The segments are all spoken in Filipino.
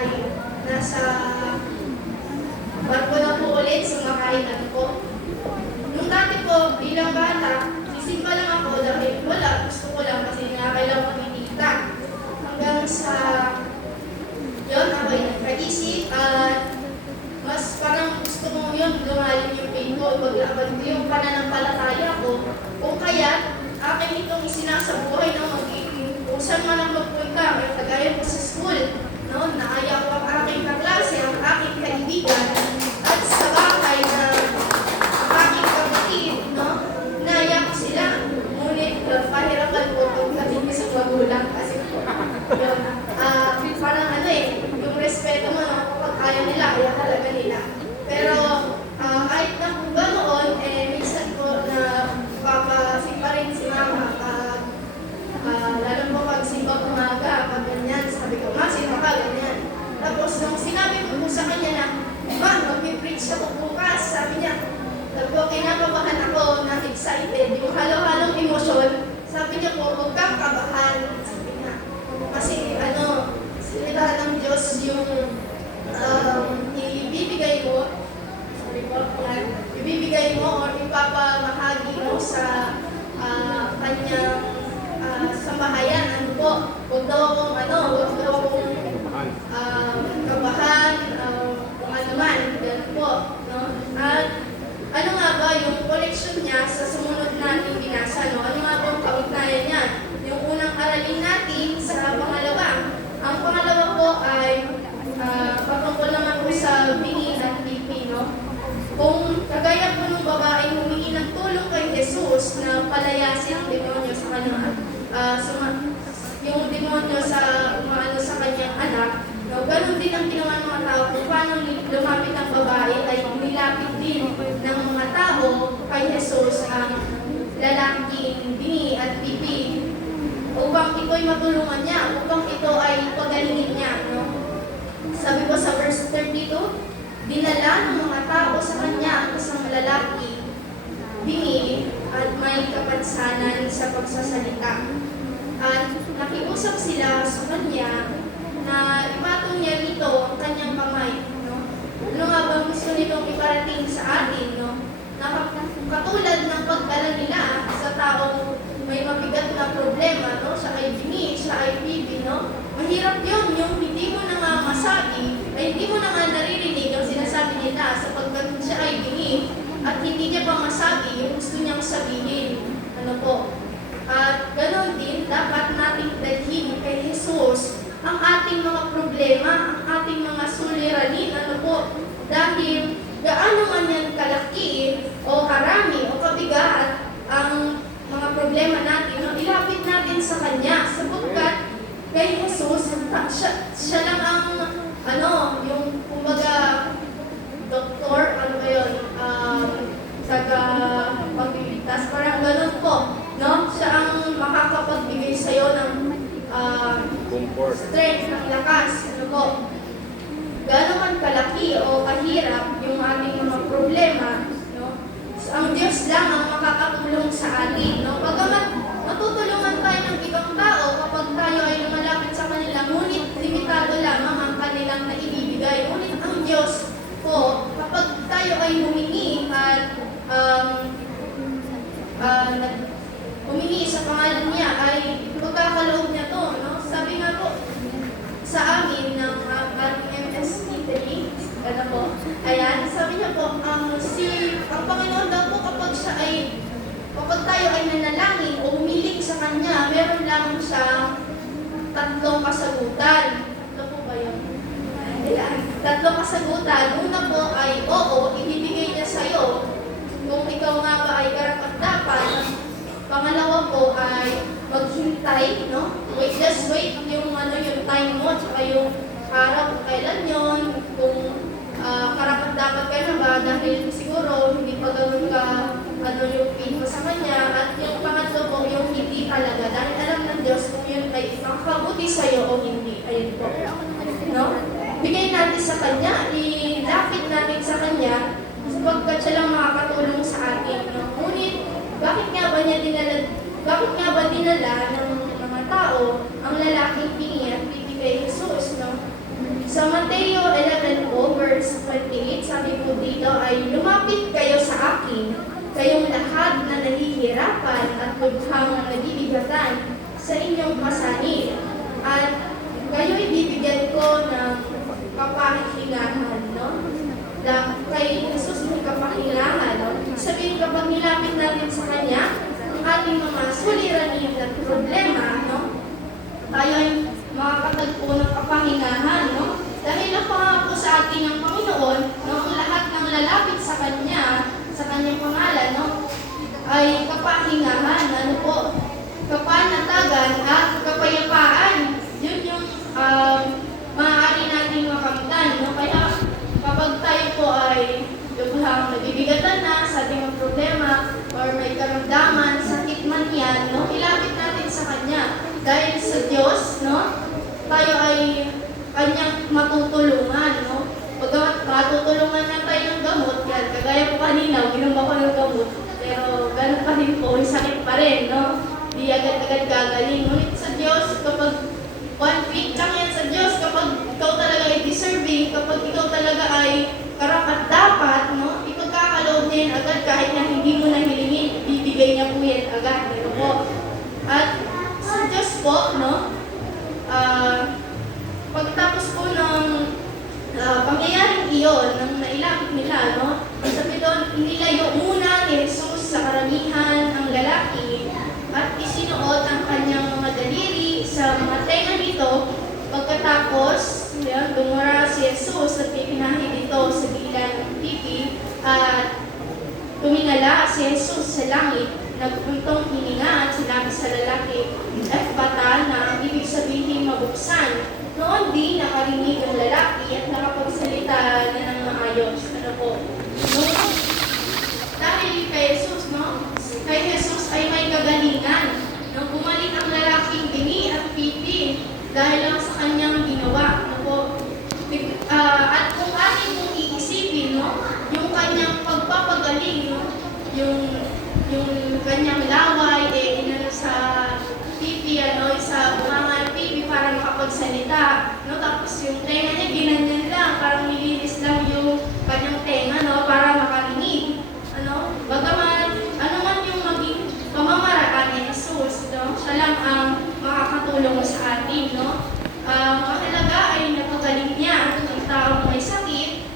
ay nasa barko na po ulit, sumakay na po. Nung dati po, bilang bata, sisimba lang ako dahil wala, gusto ko lang kasi kailangan makikita. Hanggang sa yun, ako ay nagkaisip at mas parang gusto mo yun, lumalim yung faith ko, ipaglabad ko yung pananampalataya ko. Kung kaya, akin itong isinasabuhay ng magiging kung saan man ang magpunta, may kagaya ko sa school. No? Naaya ko ang aking kaklase, ang aking kaibigan, at sa bahay na ang aking kapatid, no? Naaya ko sila. Ngunit, pahirapan ko kung kami sa magulang kasi yun, parang yung respeto mo, no? Kapag ayaw nila, ayaw talaga nila. Pero, kahit na kung ganoon, minsan ko na papasimpa rin si mama lalo po pag simba umaga, pag ganyan, sabi ko, ma, simba ka, ganyan. Tapos, nung sinabi ko po sa kanya na, ma, mag-preach ako bukas, sabi niya, sabi ko, kinakabahan ako, na-excited, yung halo-halong emosyon, sabi niya po, huwag kang kabahan, sabi niya. Kasi, salita ng Diyos yung ibibigay mo, ibibigay mo o ipapamahagi mo sa kanyang sambahayan. Ano po? Huwag daw akong kabahan, kung ano man, yan po. No? At ano nga ba yung collection niya sa sumunod natin binasa? No? Ano nga ba ang kaugnayan niya? Yung unang aralin natin sa pangalawa. Ang pangalawa po ay patungkol naman po sa bingi at pipi, no? Kung kagaya po ng babaeng humingi ng tulong kay Jesus na palayasin ang demonyo sa kanya, yung demonyo sa umaano sa kanyang anak, no? Ganun din ang ginawa ng mga tao. Kung paano lumapit ang babae ay nilapit din ng mga tao kay Jesus ang lalaking bingi at pipi upang ito'y matulungan niya, upang ito ay pagalingin niya, no? Sabi ko sa verse 32, dinala ng mga tao sa kanya ang isang lalaki, bingi at may kapansanan sa pagsasalita. At nakiusap sila sa kanya na ipatong niya rito ang kanyang kamay. No? Ano nga bang gusto nitong iparating sa atin? No? Katulad ng pagdala nila sa taong may mabigat na problema, no? Siya ay bingi, siya ay pipi, no? Mahirap yun, yung hindi mo na nga masabi, ay hindi mo na nga naririnig ang sinasabi nila sapagkat siya ay bingi at hindi niya pa masabi yung gusto niyang sabihin. Ano po? At ganoon din, dapat nating dalhin kay Jesus ang ating mga problema, ang ating mga suliranin. Ano po? Dahil gaano man yan kalaki o karami o kabigat ang mga problema natin, no? Ilapit natin sa Kanya sapagkat kay Jesus, siya lang ang, yung kumbaga, doktor, ano ba yun, taga-pagbiligtas, parang ganun po, no? Siya ang makakapagbigay sa'yo ng strength, ng lakas, ano po. Gano'n man kalaki o kahirap yung ating mga problema, no? Ang Diyos lang ang makakatulong sa atin, no? Pagamat matutulungan tayo ng ibang tao kapag tayo ay lumalapit sa kanila, ngunit limitado lamang ang kanilang naibibigay. Ngunit ang Diyos po, kapag tayo ay humingi at humingi sa pangalan niya, ay pagkakaloob niya to, no? Sabi nga po sa amin ng MST3, ano po, ayan, sabi niya po, ang Panginoon daw po kapag tayo ay nanalangin o humiling sa Kanya, meron lang siyang tatlong kasagutan. Ano po ba yun? Ayan. Tatlong kasagutan. Una po ay oo, ibibigay niya sa'yo kung ikaw nga ba ay karapat-dapat. Pangalawa po ay maghintay, no? Just wait yung time mo, tsaka yung araw kung kailan yun, kung karapat-dapat ka na ba dahil siguro hindi pa gano'n ka yung pin mo sa Kanya. At yung pangatlo po, yung hindi talaga. Dahil alam ng Diyos kung yun ay makakabuti sa'yo o hindi. Ayun po. No? Bigay natin sa Kanya, ilapit natin sa Kanya, sapagkat siya lang makakatulong sa atin. No? Ngunit, bakit nga ba dinala ng mga tao ang lalaking pingi at pipi kay Jesus? No? Sa ko dito ay lumapit kayo sa akin, kayong lahat na nahihirapan at lubhang nabibigatan sa inyong pasanin. At kayo'y bibigyan ko ng kapahingahan, no? Kay Jesus may kapahingahan, no? Sabihin kapag nilapit natin sa Kanya, ang ating mga suliranin at problema, no? Tayo ay makakatagpo ng kapahingahan, no? Dahil napangako sa atin ng Panginoon, no, ang lahat ng lalapit sa Kanya, sa Kanyang pangalan, no, ay kapahingahan, ano po, kapanatagan at kapayapaan. Yun yung maaari nating makamtan, no? Kaya kapag tayo po ay lubhang nabibigatan na sa ating mga problema or may karamdaman, sakit man yan, no, ilapit natin sa Kanya. Dahil sa Diyos, no, tayo ay Kanyang matutulungan, no? Pag matutulungan na tayo ng gamot, yan, kagaya po kanina, ginom ako ng gamot, pero ganun pa rin po, sakit pa rin, no? Di agad-agad gagaling. Ngunit sa Diyos, kapag 1 week lang yan sa Diyos, kapag ikaw talaga ay deserving, kapag ikaw talaga ay karapat-dapat, no? Ipagkakaloob niya yan agad kahit na hindi mo na hilingin, ibibigay niya po yan agad, pero po. At sa Diyos po, no? Pagtapos po ng pangyayaring iyon, nang nailapit nila, no? Sabi doon, inilayo muna ni Jesus sa karamihan ang lalaki at isinuot ang kanyang mga daliri sa mga tenga nito. Pagkatapos, yan, dumura si Jesus at pipinahin dito sa gilan ng pipi at tumingala si Jesus sa langit, nagpuntong hininga at sinabi sa lalaki, bata na ang ibig sabihin mabuksan. Noon din nakarinig ang lalaki at nakapagsalita na ng maayos. Ano po? Noon, dahil kay Jesus, no? Kay Jesus ay may kagalingan. Nung bumalik ang lalaking dini at pipi dahil lang sa kanyang ginawa. Ano po? At kung ating mong iisipin, no? Yung kanyang pagpapagaling, no? Yung kanyang laway, inano sa pipi, ano, sa bunga pipi para makapagsalita, no? Tapos yung tenga niya, ginanyan lang, parang nilinis lang yung kanyang tenga, no? Para makarinig, ano? Bagaman, ano man yung maging pamamaraan ni Jesus, no? Siya lang ang makakatulong sa atin, no? Mahalaga ay napagaling niya ang taong may sakit,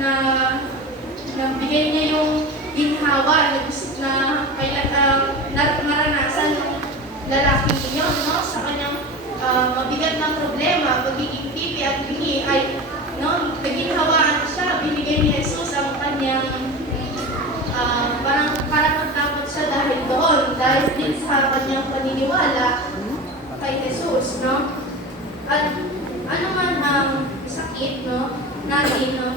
na bigay niya yung ginhawa na maranasan ng lalaki yun, no? Sa kanyang mabigat ng problema, pagiging pipi at bingi ay, no, naginhawaan siya, binigay ni Jesus ang kanyang parang magtakot siya dahil doon, dahil din sa kanyang paniniwala kay Jesus, no? At ano man ang sakit, no, natin, no,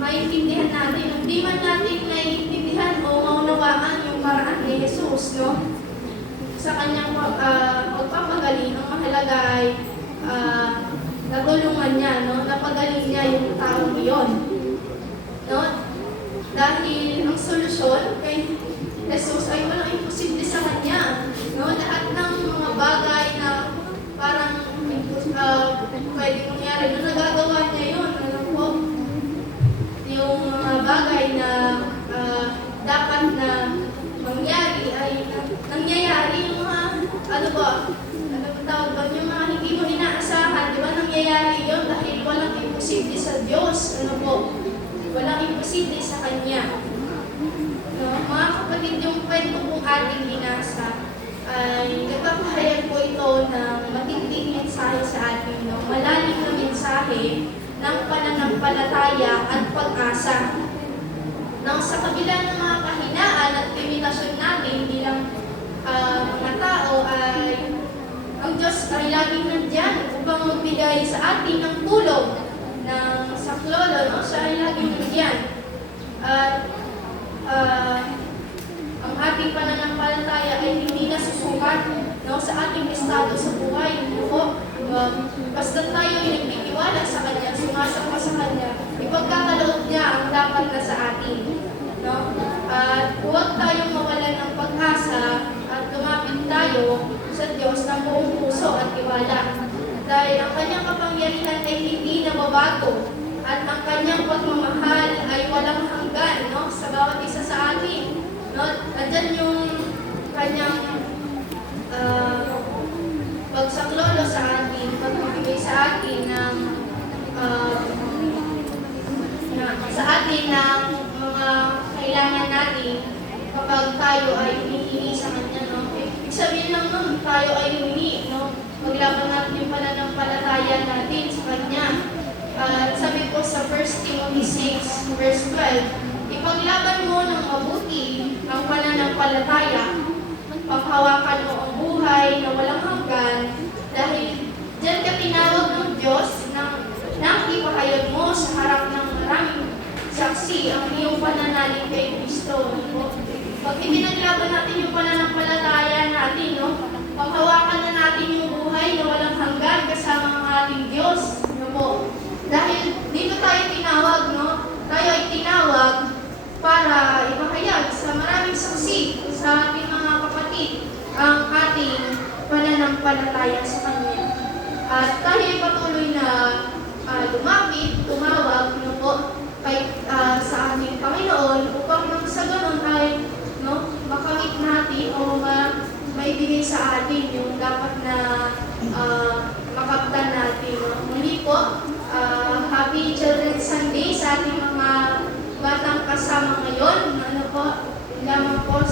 maintindihan natin, hindi man natin naiintindihan o maunawaan yung paraan ni Jesus, no? Sa kanyang pagpapagaling, ang mahalaga ay natulungan niya, no? Napagaling niya yung taong iyon, no? Dahil ang solusyon kay Jesus ay walang imposible sa kanya, no? Lahat ng mga bagay na parang pwede mangyari, no, nagagawa niya yun, ano po? Yung mga bagay na dapat na mangyari ay nangyayari, yung mga, ano ba tawag ba, yung mga hindi mo inaasahan, di ba, nangyayari yun dahil walang imposible sa Diyos, ano po? Walang imposible sa Kanya. No? Mga kapatid, yung kwento kong ating binasa ay nagpapahayag po ito ng matinding mensahe sa atin, no? Malalim na mensahe ng pananampalataya at pag-asa. Nang sa kabila ng mga kahinaan at limitasyon natin bilang mga tao ay ang Diyos ay laging nandyan upang magbigay sa atin ng tulong ng saklolo, no? Siya ay laging nandyan. At ang ating pananampalataya ay hindi nasusukat, no, sa ating estado sa buhay. No? Basta tayo ay nagtitiwala sa Kanya, sumasama sa Kanya, ipagkakaloob niya ang dapat na sa atin. No? At huwag tayong mawalan ng pag-asa at lumapit tayo sa Diyos ng buong puso at tiwala. Dahil ang Kanyang kapangyarihan ay hindi nababago at ang Kanyang pagmamahal ay walang hanggan, no? Sa bawat isa sa atin, no? Andyan yung kanyang pagsaklolo sa atin, pagbibigay sa atin ng mga kailangan natin kapag tayo ay humihingi sa Kanya, no? Ibig sabihin lang nun, tayo ay humingi, no? Maglaban natin yung pananampalataya natin sa Kanya. Sabi ko sa 1 Timothy 6, verse 12, ipaglaban mo ng mabuti ang pananampalataya, paghawakan mo ang buhay na walang hanggan, dahil diyan ka tinawag ng Diyos nang ipahayag mo sa harap ng maraming saksi ang iyong pananalig kay Kristo. No? Pag ipinaglaban natin yung pananampalataya natin, no? Panghawakan na natin yung buhay na walang hanggan kasama ang ating Diyos. No po? Dahil dito tayo tinawag, no? Tayo ay tinawag para ipahayag sa maraming saksi sa ating mga kapatid ang ating pananampalataya sa Kanya. At tayo ay patuloy na lumapit, tumawag, no po, sa ating Panginoon upang nang sa ganun ay makamit natin o maibigay sa atin yung dapat na makamtan natin. No? Muli po, Happy Children's Sunday sa ating mga batang kasama ngayon. Ano po, lamang po